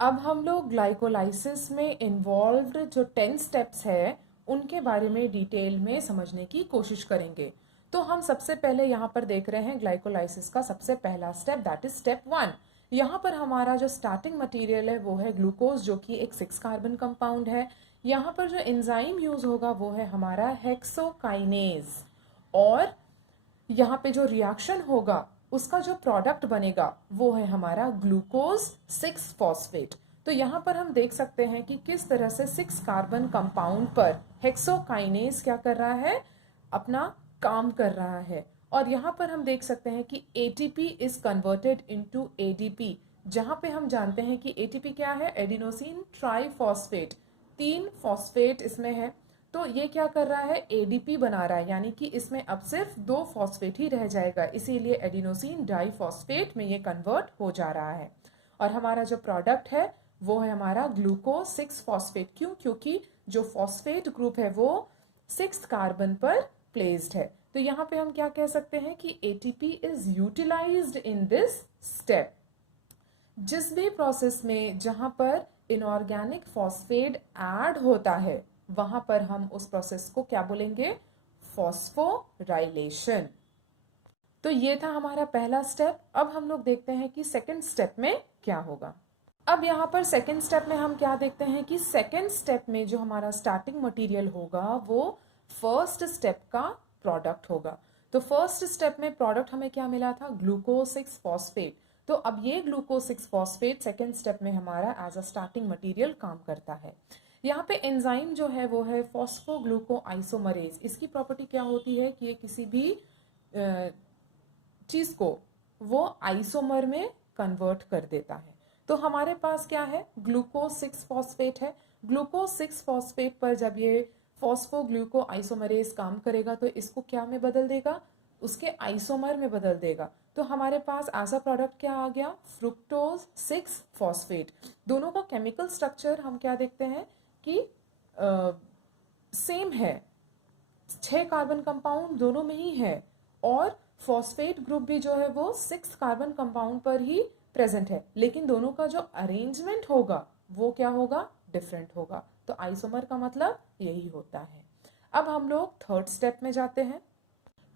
अब हम लोग ग्लाइकोलाइसिस में इन्वॉल्व्ड जो 10 स्टेप्स है उनके बारे में डिटेल में समझने की कोशिश करेंगे। तो हम सबसे पहले यहाँ पर देख रहे हैं ग्लाइकोलाइसिस का सबसे पहला स्टेप, दैट इज स्टेप 1। यहाँ पर हमारा जो स्टार्टिंग मटेरियल है वो है ग्लूकोज, जो कि एक 6 कार्बन कंपाउंड है। यहाँ पर जो एंजाइम यूज होगा वो है हमारा हेक्सोकाइनेज, और यहाँ पे जो रिएक्शन होगा उसका जो प्रोडक्ट बनेगा वो है हमारा ग्लूकोज 6 फॉस्फेट। तो यहाँ पर हम देख सकते हैं कि किस तरह से 6 कार्बन कंपाउंड पर हेक्सोकाइनेज क्या कर रहा है, अपना काम कर रहा है। और यहाँ पर हम देख सकते हैं कि ATP is converted into ADP, जहाँ पे हम जानते हैं कि एटीपी क्या है, एडिनोसिन ट्राइफॉस्फेट, 3 फॉस्फेट इसमें है। तो ये क्या कर रहा है, एडीपी बना रहा है, यानी कि इसमें अब सिर्फ 2 फॉस्फेट ही रह जाएगा, इसीलिए एडिनोसिन डाइफॉस्फेट में ये कन्वर्ट हो जा रहा है। और हमारा जो प्रोडक्ट है वो है हमारा ग्लूकोज 6 फॉस्फेट। क्यों? क्योंकि जो फॉस्फेट ग्रुप है वो 6 कार्बन पर प्लेस्ड है। तो यहाँ पे हम क्या कह सकते हैं कि ATP is utilized in this step. जिस भी प्रोसेस में जहां पर इनऑर्गेनिक फॉस्फेट ऐड होता है वहां पर हम उस प्रोसेस को क्या बोलेंगे, फॉस्फोराइलेशन। तो ये था हमारा पहला स्टेप। अब हम लोग देखते हैं कि सेकंड स्टेप में क्या होगा। अब यहाँ पर सेकंड स्टेप में हम क्या देखते हैं कि सेकंड स्टेप में जो हमारा स्टार्टिंग मटेरियल होगा वो फर्स्ट स्टेप का प्रोडक्ट होगा। तो फर्स्ट स्टेप में प्रोडक्ट हमें क्या मिला था, ग्लूकोज 6 फॉस्फेट। तो अब ये ग्लूकोज 6 फॉस्फेट सेकेंड स्टेप में हमारा एज अ स्टार्टिंग मटेरियल काम करता है। यहाँ पे एंजाइम जो है वो है फॉस्फोग्लूको आइसोमरेज। इसकी प्रॉपर्टी क्या होती है कि ये किसी भी चीज को वो आइसोमर में कन्वर्ट कर देता है। तो हमारे पास क्या है, ग्लूकोज 6 फॉस्फेट है। ग्लूकोज 6 फॉस्फेट पर जब ये फॉस्फोग्लूको आइसोमरेज काम करेगा तो इसको क्या में बदल देगा, उसके आइसोमर में बदल देगा। तो हमारे पास एज अ प्रोडक्ट क्या आ गया, फ्रुक्टोज 6 फॉस्फेट। दोनों का केमिकल स्ट्रक्चर हम क्या देखते हैं कि सेम है, 6 कार्बन कंपाउंड दोनों में ही है, और फॉस्फेट ग्रुप भी जो है वो 6 कार्बन कंपाउंड पर ही प्रेजेंट है, लेकिन दोनों का जो अरेंजमेंट होगा वो क्या होगा, डिफरेंट होगा। तो आइसोमर का मतलब यही होता है। अब हम लोग थर्ड स्टेप में जाते हैं।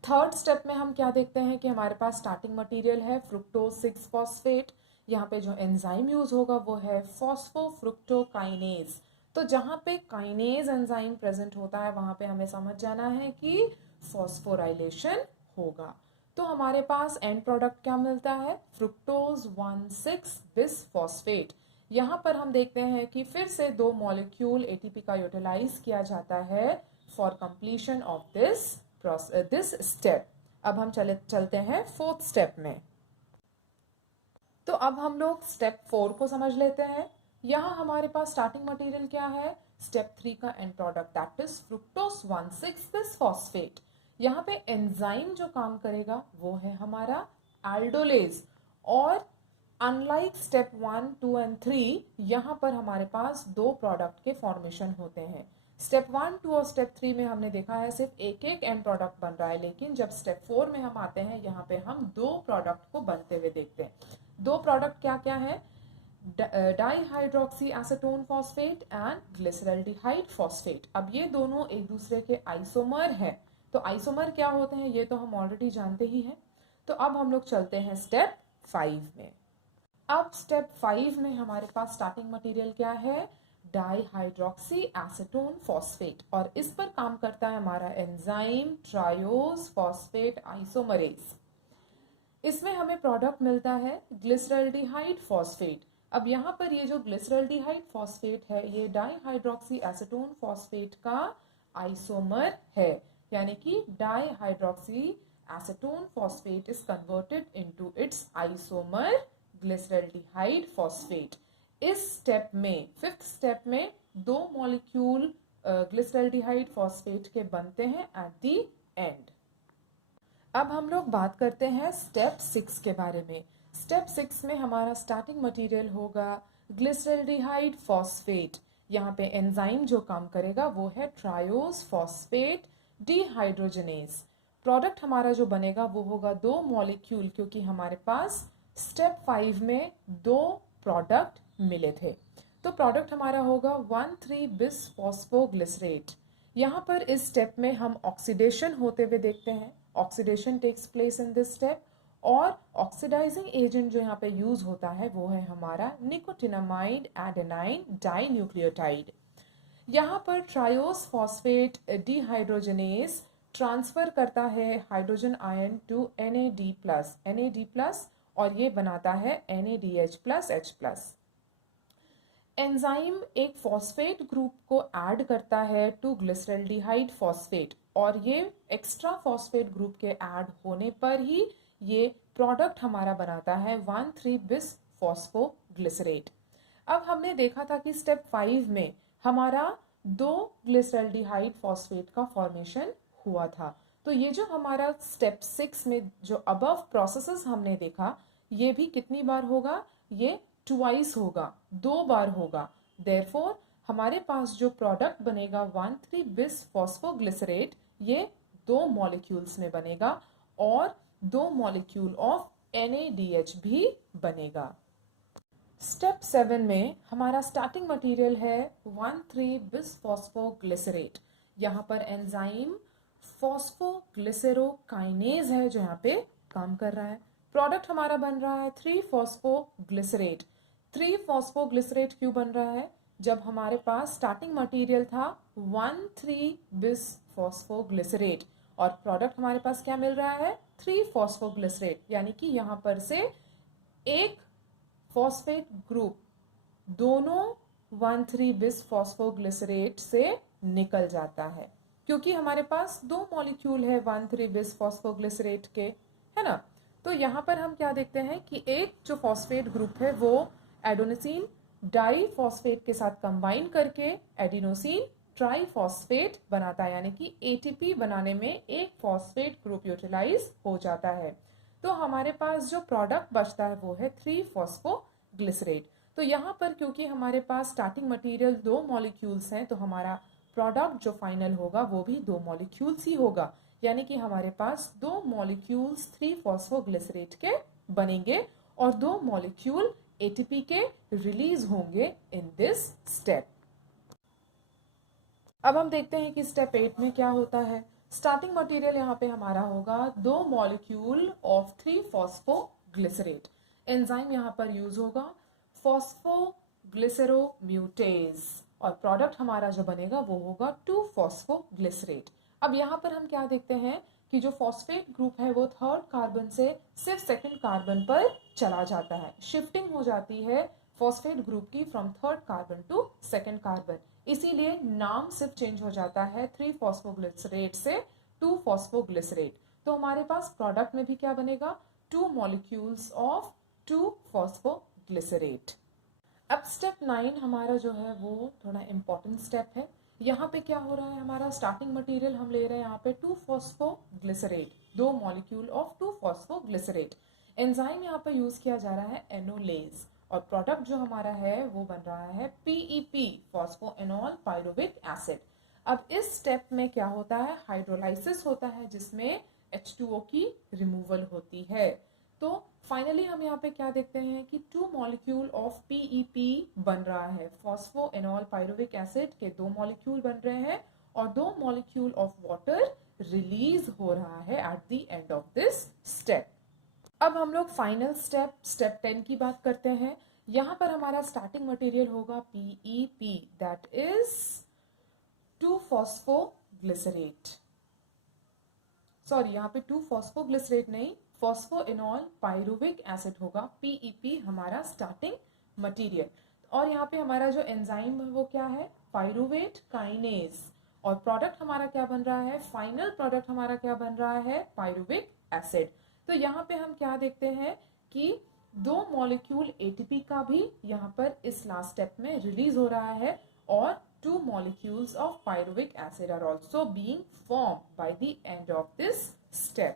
थर्ड स्टेप में हम क्या देखते हैं कि हमारे पास स्टार्टिंग मटेरियल है फ्रुक्टोज 6 फॉस्फेट। यहाँ पे जो एंजाइम यूज होगा वो है फॉस्फोफ्रुक्टोकाइनेज। तो जहाँ पे काइनेज एंजाइम प्रेजेंट होता है वहां पे हमें समझ जाना है कि फॉस्फोराइलेशन होगा। तो हमारे पास एंड प्रोडक्ट क्या मिलता है, फ्रुक्टोज 1,6 बिस फॉस्फेट। यहाँ पर हम देखते हैं कि फिर से 2 मॉलिक्यूल एटीपी का यूटिलाइज किया जाता है for completion of this step. अब हम चलते हैं फोर्थ स्टेप में। तो अब हम लोग स्टेप 4 को समझ लेते हैं। यहाँ हमारे पास स्टार्टिंग मटेरियल क्या है, स्टेप 3 का and product that is fructose 1,6 bis phosphate. यहाँ पे एंजाइम जो काम करेगा वो है हमारा एल्डोलेज। और अनलाइक स्टेप 1, 2 एंड 3 यहाँ पर हमारे पास 2 प्रोडक्ट के फॉर्मेशन होते हैं। स्टेप 1, 2 और स्टेप 3 में हमने देखा है सिर्फ एक एक एंड प्रोडक्ट बन रहा है, लेकिन जब स्टेप 4 में हम आते हैं यहाँ पे हम 2 प्रोडक्ट को बनते हुए देखते हैं। 2 प्रोडक्ट क्या क्या है, dihydroxy acetone phosphate and glyceraldehyde phosphate. अब ये दोनों एक दूसरे के आइसोमर हैं। तो आइसोमर क्या होते हैं ये तो हम ऑलरेडी जानते ही हैं। तो अब हम लोग चलते हैं स्टेप 5 में। अब स्टेप 5 में हमारे पास स्टार्टिंग मटेरियल क्या है, डाईहाइड्रोक्सी एसीटोन फॉस्फेट, और इस पर काम करता है हमारा एंजाइम ट्रायोज फॉस्फेट आइसोमरेज। इसमें हमें प्रोडक्ट मिलता है ग्लिसरल्डिहाइड फॉस्फेट। अब यहाँ पर ये जो ग्लिसरल्डिहाइड फॉस्फेट है ये डाईहाइड्रोक्सी एसीटोन फॉस्फेट का आइसोमर है, यानी कि dihydroxy acetone phosphate is converted into its isomer glyceraldehyde phosphate. इस स्टेप में, फिफ्थ स्टेप में, 2 मॉलिक्यूल ग्लिसरल्डिहाइड फॉस्फेट के बनते हैं एट द एंड। अब हम लोग बात करते हैं स्टेप 6 के बारे में। स्टेप 6 में हमारा स्टार्टिंग मटेरियल होगा ग्लिसरल्डिहाइड फॉस्फेट। यहाँ पे एंजाइम जो काम करेगा वो है ट्रायोज फॉस्फेट डिहाइड्रोजनेज। प्रोडक्ट हमारा जो बनेगा वो होगा 2 मॉलिक्यूल, क्योंकि हमारे पास स्टेप 5 में 2 प्रोडक्ट मिले थे। तो प्रोडक्ट हमारा होगा 1,3-bis फॉस्फोग्लिसरेट। यहाँ पर इस स्टेप में हम ऑक्सीडेशन होते हुए देखते हैं, oxidation takes place in this step, और ऑक्सीडाइजिंग एजेंट जो यहाँ पे यूज होता है वो है हमारा निकोटिनामाइड एडेनाइन डाइन्यूक्लियोटाइड। यहाँ पर ट्रायोस फॉस्फेट डिहाइड्रोजनेस ट्रांसफर करता है हाइड्रोजन आयन टू NAD+, और ये बनाता है NADH+H+। एंजाइम एक फॉस्फेट ग्रुप को ऐड करता है टू ग्लिसरल्डिहाइड फॉस्फेट, और ये एक्स्ट्रा फॉस्फेट ग्रुप के ऐड होने पर ही ये प्रोडक्ट हमारा बनाता है 1,3-bis फॉस्फोग्लिसरेट। अब हमने देखा था कि स्टेप 5 में हमारा 2 ग्लिसरल्डिहाइड फॉस्फेट का फॉर्मेशन हुआ था। तो ये जो हमारा स्टेप 6 में जो अबव प्रोसेसेस हमने देखा, ये भी कितनी बार होगा? ये ट्वाइस होगा, 2 बार होगा। देयरफॉर हमारे पास जो प्रोडक्ट बनेगा 1,3-bis फॉस्फोग्लिसरेट, ये 2 मॉलिक्यूल्स में बनेगा और 2 मॉलिक्यूल ऑफ NADH भी बनेगा। स्टेप 7 में हमारा स्टार्टिंग मटेरियल है 1,3-bis फॉस्फोग्लिसरेट। यहाँ पर एंजाइम फॉस्फोग्लिसरोकाइनेज है जो यहाँ पे काम कर रहा है। प्रोडक्ट हमारा बन रहा है 3-फॉस्फोग्लिसरेट। 3-फॉस्फोग्लिसरेट क्यों बन रहा है? जब हमारे पास स्टार्टिंग मटेरियल था 1,3-bis फॉस्फोग्लिसरेट और प्रोडक्ट हमारे पास क्या मिल रहा है? 3-फॉस्फोग्लिसरेट, यानी कि यहाँ पर से एक फॉस्फेट ग्रुप दोनों 1,3-bis फॉस्फोग्लिसरेट से निकल जाता है, क्योंकि हमारे पास 2 मॉलिक्यूल है 1,3-bis फॉस्फोग्लिसरेट के, है ना। तो यहाँ पर हम क्या देखते हैं कि एक जो फॉस्फेट ग्रुप है वो एडोनोसिन डाइफॉस्फेट के साथ कंबाइन करके एडिनोसिन ट्राइफॉस्फेट बनाता है, यानी कि ATP बनाने में एक फॉस्फेट ग्रुप यूटिलाइज हो जाता है। तो हमारे पास जो प्रोडक्ट बचता है वो है 3-फॉस्फोग्लिसरेट। तो यहाँ पर क्योंकि हमारे पास स्टार्टिंग मटेरियल 2 मॉलिक्यूल्स हैं, तो हमारा प्रोडक्ट जो फाइनल होगा वो भी 2 मॉलिक्यूल्स ही होगा, यानी कि हमारे पास 2 मॉलिक्यूल्स 3-फॉस्फोग्लिसरेट के बनेंगे और 2 मॉलिक्यूल ATP के रिलीज होंगे इन दिस स्टेप। अब हम देखते हैं कि स्टेप 8 में क्या होता है। स्टार्टिंग मटेरियल यहाँ पे हमारा होगा 2 मॉलिक्यूल ऑफ 3-फॉस्फोग्लिसरेट। एंजाइम यहाँ पर यूज होगा फॉस्फोग्लिसरोम्यूटेज और प्रोडक्ट हमारा जो बनेगा वो होगा 2-फॉस्फोग्लिसरेट। अब यहाँ पर हम क्या देखते हैं कि जो फॉस्फेट ग्रुप है वो 3rd कार्बन से सिर्फ 2nd कार्बन पर चला जाता है, शिफ्टिंग हो जाती है फॉस्फेट ग्रुप की from 3rd carbon to 2nd carbon, इसीलिए नाम सिर्फ चेंज हो जाता है 3-फॉस्फोग्लिसरेट से 2-फॉस्फोग्लिसरेट। तो हमारे पास प्रोडक्ट में भी क्या बनेगा? 2 मॉलिक्यूल्स ऑफ 2-फॉस्फोग्लिसरेट। अब स्टेप 9 हमारा जो है वो थोड़ा इंपॉर्टेंट स्टेप है। यहाँ पे क्या हो रहा है, हमारा स्टार्टिंग मटेरियल हम ले रहे हैं यहाँ पे 2-फॉस्फोग्लिसरेट, 2 मॉलिक्यूल ऑफ 2-फॉस्फोग्लिसरेट। एंजाइम यहाँ पे यूज किया जा रहा है एनोलेज और प्रोडक्ट जो हमारा है वो बन रहा है PEP, फॉस्फोएनॉल पायरुविक एसिड। अब इस स्टेप में क्या होता है? हाइड्रोलाइसिस होता है जिसमें H2O की रिमूवल होती है। तो फाइनली हम यहाँ पे क्या देखते हैं कि 2 मॉलिक्यूल ऑफ PEP बन रहा है, फॉस्फोएनॉल पायरुविक एसिड के 2 मॉलिक्यूल बन रहे हैं और 2 मॉलिक्यूल ऑफ वाटर रिलीज हो रहा है at the end of this step. अब हम लोग फाइनल स्टेप 10 की बात करते हैं। यहाँ पर हमारा स्टार्टिंग मटेरियल होगा PEP, दैट इज 2-फॉस्फोग्लिसरेट, सॉरी यहाँ पे 2-फॉस्फोग्लिसरेट नहीं, फॉस्फोएनॉल पायरुविक एसिड होगा, PEP हमारा स्टार्टिंग मटेरियल। और यहाँ पे हमारा जो एंजाइम है वो क्या है? पायरुवेट काइनेज, और प्रोडक्ट हमारा क्या बन रहा है? फाइनल प्रोडक्ट हमारा क्या बन रहा है? Pyruvic acid. तो यहाँ पे हम क्या देखते हैं कि 2 मॉलिक्यूल ATP का भी यहाँ पर इस लास्ट स्टेप में रिलीज हो रहा है और 2 molecules of pyruvic acid are also being formed by the end of this step.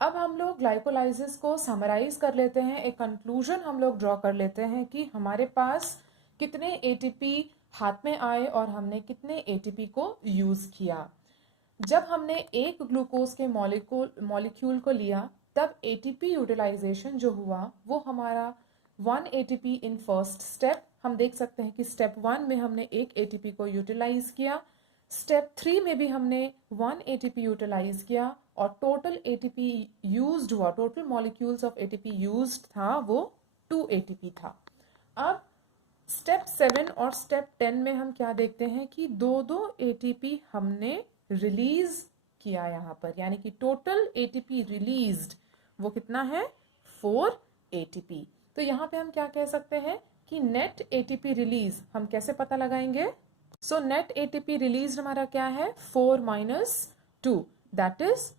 अब हम लोग ग्लाइकोलाइसिस को समराइज कर लेते हैं, एक कंक्लूजन हम लोग ड्रॉ कर लेते हैं कि हमारे पास कितने ATP हाथ में आए और हमने कितने ATP को यूज किया। जब हमने एक ग्लूकोज के मॉलिक्यूल को लिया तब ATP यूटिलाइजेशन जो हुआ वो हमारा 1 एटीपी इन फर्स्ट स्टेप। हम देख सकते हैं कि स्टेप 1 में हमने 1 एटीपी को यूटिलाइज किया, स्टेप 3 में भी हमने 1 एटीपी यूटिलाइज किया और टोटल एटीपी यूज्ड हुआ, total molecules of ATP used था वो 2 एटीपी था। अब स्टेप 7 और स्टेप 10 में हम क्या देखते हैं कि दो एटीपी हमने रिलीज किया यहाँ पर, यानी कि टोटल एटीपी रिलीज्ड वो कितना है, 4 एटीपी। तो यहाँ पे हम क्या कह सकते हैं कि नेट एटीपी रिलीज हम कैसे पता लगाएंगे? सो नेट एटीपी रिलीज हमारा क्या है, 4 - 2, that is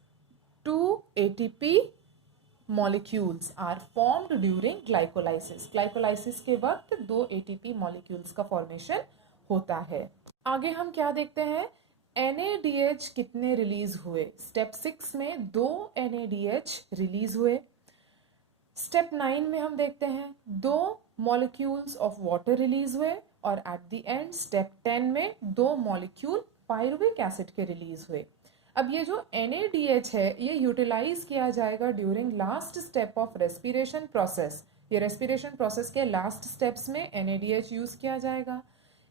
2 ATP molecules are formed during glycolysis. Glycolysis के वक्त 2 एटीपी मॉलिक्यूल्स का फॉर्मेशन होता है। आगे हम क्या देखते हैं, NADH कितने रिलीज हुए? स्टेप 6 में 2 NADH रिलीज हुए। स्टेप 9 में हम देखते हैं 2 मॉलिक्यूल्स ऑफ वाटर रिलीज हुए और एट द एंड स्टेप 10 में 2 मॉलिक्यूल पायरुविक एसिड के रिलीज हुए। अब ये जो NADH है ये यूटिलाइज किया जाएगा during last step of respiration process. ये रेस्पिरेशन प्रोसेस के लास्ट स्टेप्स में NADH यूज किया जाएगा।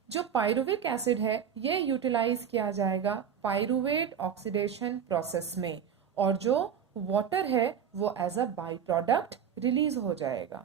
जो पायरुविक एसिड है ये यूटिलाइज किया जाएगा पायरुवेट ऑक्सीडेशन प्रोसेस में, और जो वाटर है वो as a by product release हो जाएगा।